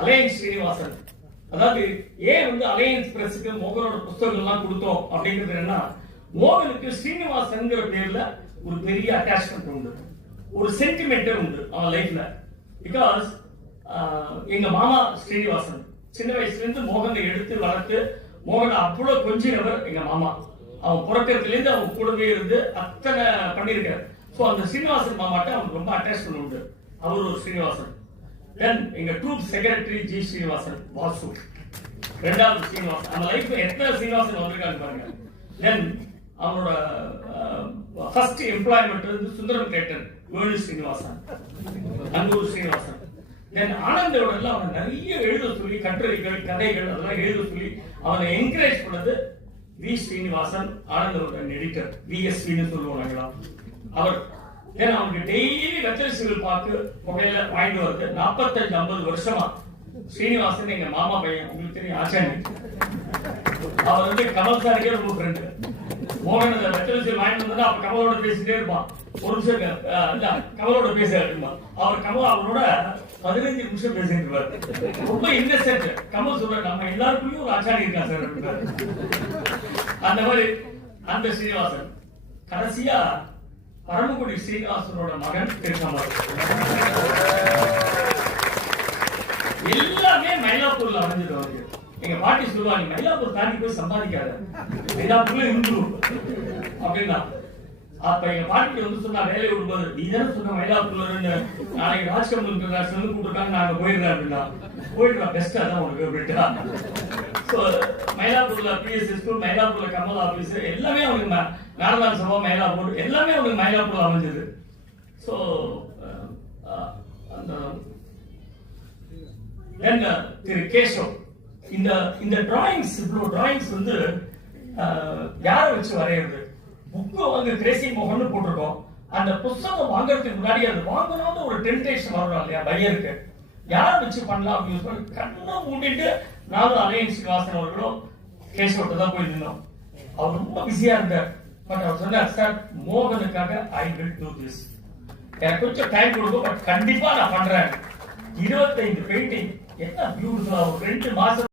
Alliance Srinivasan. அதாவது ஏன் வந்து அலையன்ஸ் பிரஸுக்கு மோகனோட புத்தகங்கள்லாம் கொடுத்தோம் அப்படிங்கிறது என்ன, மோகனுக்கு ஸ்ரீனிவாசன்ங்கிற பேர்ல ஒரு பெரிய அட்டாச்மெண்ட் உண்டு, ஒரு சென்டிமெண்டல் உண்டு அவன் லைஃப்ல. பிகாஸ் எங்க மாமா ஸ்ரீனிவாசன் சின்ன வயசுல இருந்து மோகனை எடுத்து வளர்த்து மோகனை அவ்வளவு கொஞ்சினவர் எங்க மாமா. அவன் பிறக்கிறதுல இருந்து அவன் கூடவே இருந்து அத்தனை பண்ணிருக்காரு. சோ அந்த ஸ்ரீனிவாசன் மாமாட்ட அவனுக்கு ரொம்ப அட்டாச்மெண்ட் உண்டு. அவர் ஒரு ஸ்ரீனிவாசன். தென் எங்க troupe secretary G Srinivasan Vasu, ரெண்டாவது ஸ்ரீனிவாசன். அந்த லைஃப்ல எத்தனை ஸ்ரீனிவாசன் வந்திருக்காங்க பாருங்க. தென் அவனோட ஃபர்ஸ்ட் எம்ப்ளாய்மெண்ட் வந்து சுந்தரம் தேட்டர் வேணு ஸ்ரீனிவாசன், அங்கூர் ஸ்ரீனிவாசன். தென் ஆனந்தோட எல்லாம் அவனை நிறைய எழுத சொல்லி கட்டுரைகள் கதைகள் அதெல்லாம் எழுத சொல்லி அவனை என்கரேஜ் பண்ணது வி ஸ்ரீனிவாசன், ஆனந்தோட எடிட்டர் விஎஸ்வின்னு சொல்லுவாங்க அவர். ஏன்னா அவனுக்கு டெய்லி வெத்தலை சிவில் பார்த்து புகையில வாங்கிட்டு வருது. 45-50 வருஷமா ஸ்ரீனிவாசன் எங்க மாமா பையன், உங்களுக்கு தெரியும் ஆச்சாரி. அவர் வந்து கமல் சாருக்கே ரொம்ப ஃப்ரெண்டு. மோகன் வெத்தலை சிவில் வாங்கிட்டு வந்தா அப்ப கமலோட பேசிட்டே இருப்பான். ஒரு நிமிஷம் கமலோட பேச இருப்பான். அவர் அவரோட 15 நிமிஷம் பேசிட்டு இருப்பார். ரொம்ப இன்னசென்ட். கமல் சொல்ற நம்ம எல்லாருக்குள்ளயும் ஒரு ஆச்சாரி இருக்கா சார் அப்படின்றாரு. அந்த மாதிரி அந்த ஸ்ரீனிவாசன். கடைசியா பரமக்குடி ஸ்ரீனிவாசனோட மகன் திருக்கமல். எல்லாமே மயிலாப்பூர்ல அமைஞ்சிட்டு வருது. எங்க பாட்டி சொல்லுவாங்க, மயிலாப்பூர் தாண்டி போய் சம்பாதிக்காத, மயிலாப்பூர்ல இருந்து அப்படின்னா. அப்ப எங்க பாட்டிக்கு வந்து சொன்னா வேலையை விடும்போது, நீ தானே சொன்ன மயிலாப்பூர்ல இருந்து நாளைக்கு ராஜ்கமல் இன்டர்நேஷனல் கூப்பிட்டுருக்காங்க, நாங்க போயிடுறேன் அப்படின்னா. போயிடுறா பெஸ்டா தான் உனக்கு அப்படின்ட்டா. மயிலாப்பூர்ல பிஎஸ்சி ஸ்கூல், மயிலாப்பூர்ல கமல் ஆபீஸ் எல்லாமே அவனுக்கு, நாரதான் சபா மயிலாப்பூர் எல்லாமே அவனுக்கு மயிலாப்பூர்ல அமைஞ்சது. சோ அந்த திரு கேசவ், இந்த டிராயிங்ஸ், இவ்வளவு டிராயிங்ஸ் வந்து யாரை வச்சு வரையிறது? புக்கு வந்து கிரேசி மோகன் போட்டிருக்கோம். அந்த புத்தகம் வாங்குறதுக்கு முன்னாடி அது வாங்கணும்னு ஒரு டெம்டேஷன் வரும் இல்லையா பையருக்கு, யாரை வச்சு பண்ணலாம் அப்படின்னு சொல்லி கண்ணை மூடிட்டு நானும் அலையன்ஸ் ஸ்ரீனிவாசன் அவர்களும் கேசவத்தை தான் போய் நின்னோம். அவர் ரொம்ப பிஸியா இருந்தார். பட் அவர் சொன்னார், சார் மோகனுக்காக ஐ வில் டு திஸ், எனக்கு கொஞ்சம் டைம் கொடுக்கும், பட் கண்டிப்பா நான் பண்றேன். 25 பெயிண்டிங் என்ன பியூட்டிஃபுல்லா, ஒரு 2 மாசம்